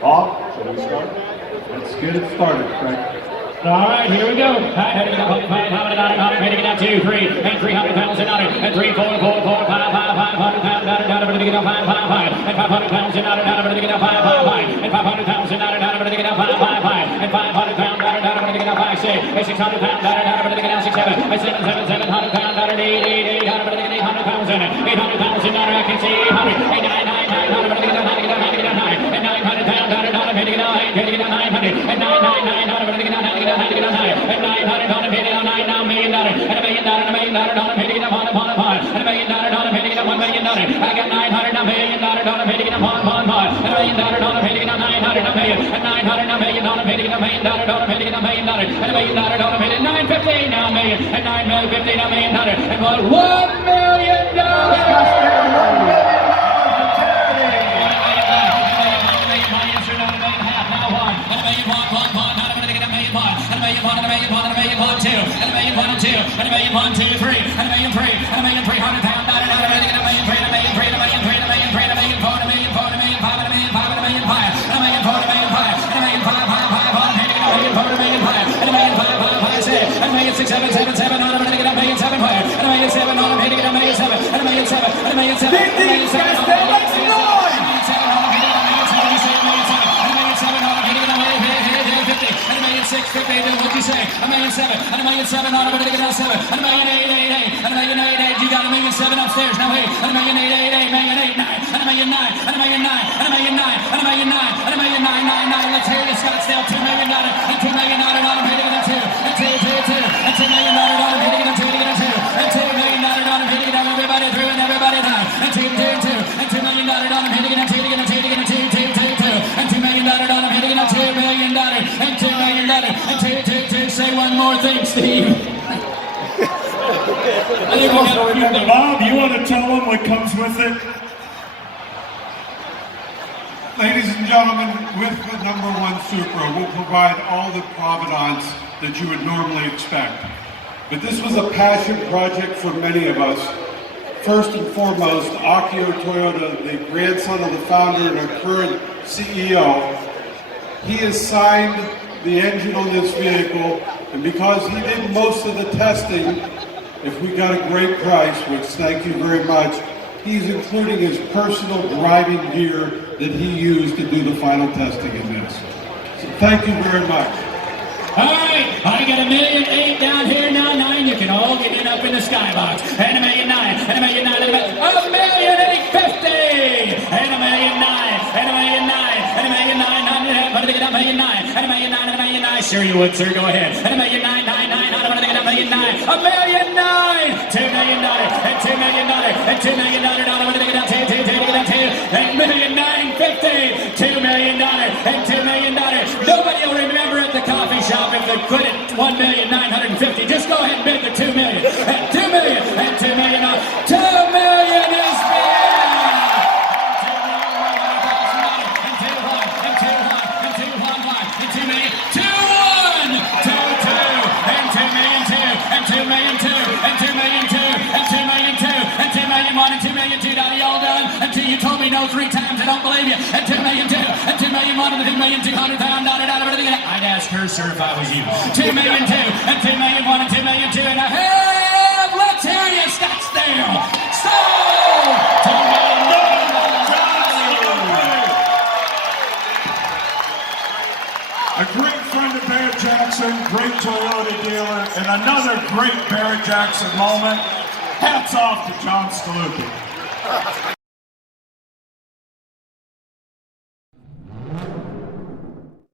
Bob, shall we start? Let's get it started, Frank. All right, here we go. Heading it up, 500, heading it up, 2, 3, and 300 pounds in it, and 3, 4, 4, 4, 500 pounds, down, but to get up, 5, and 500 pounds in it, down, but to get up, 5, and 500 pounds in it, down, but to get up, 5, and 500 pounds, down, but to get up, 5, 6, and 600 pounds, down, but to get up, 6, 7, and 700 pounds, down, 800 but to get 800 pounds in it, 800 pounds in it, I can see 800, 900, but to get up, 900, and 900 pounds, down, but to get up, 900, and 900, but to get up, and 900 on a million on $9 now $1 million and $1 million on a million upon and $1 million on a million $1 million. I got $900 on $1 million on a million upon and $1 million on a million on $900 a million and $900 a million on a million $1 million on a million $1 million and $1 million on a million $950 now $1 million and $950 now $1 million and $1 million. What'd you say? $1.7 million and $1.7 million on it, get out 7 and $1.888 and $1.888. You got $1.7 million upstairs. Now hey, and $1.888, $1.889 and $1.9 and $1.9 and $1.9 and $1.9 and $1.999. Let's hear you, Scottsdale. $2 million and $2 million on him, hitting it at 2 and 2 and $2 million on him, hitting it at 2 and $2 million on him, hitting it at everybody through and everybody down and 2 and $2 million on him, hitting it at 2 and 2 and $2 million on him, hitting it at $2 million and $2 million and 2. Say one more thing, Steve. Bob, you want to tell them what comes with it? Ladies and gentlemen, with the #1 Supra, we'll provide all the provenance that you would normally expect. But this was a passion project for many of us. First and foremost, Akio Toyota, the grandson of the founder and our current CEO, he has signed the engine on this vehicle, and because he did most of the testing, if we got a great price, which thank you very much, he's including his personal driving gear that he used to do the final testing in this. So thank you very much. All right, I got $1.8 million down here now, 9. You can all get in up in the skybox. And $1.9 million, and $1.9 million, and $1.850, and $1.9 million, and $1.9 million, and $1.9 million, but to get $1.9 million, and $1.9 million, and $1.9 million. Sure you would, sir. Go ahead. And $1.9 million, $1 million, $1.9 million, $1 million, $2 million, and $2 million, and $2 million, $2 million, $950, $2 million, and $2 million. Nobody will remember at the coffee shop if they quit at $1,950,000. Just go ahead and bid the $2 million, and $2 million, and $2 million. $2 million is bid. You told me no 3 times, I don't believe you. And $2 million, and $2 million, and $2 million, 200 pounds, I'd ask her, sir, if I was you. $2 million, and $2 million, and $2 million, and a half. Let's hear you, Scottsdale. So, $2 million. A great friend of Barrett-Jackson, great Toyota dealer, and another great Barrett-Jackson moment. Hats off to John Stallucci.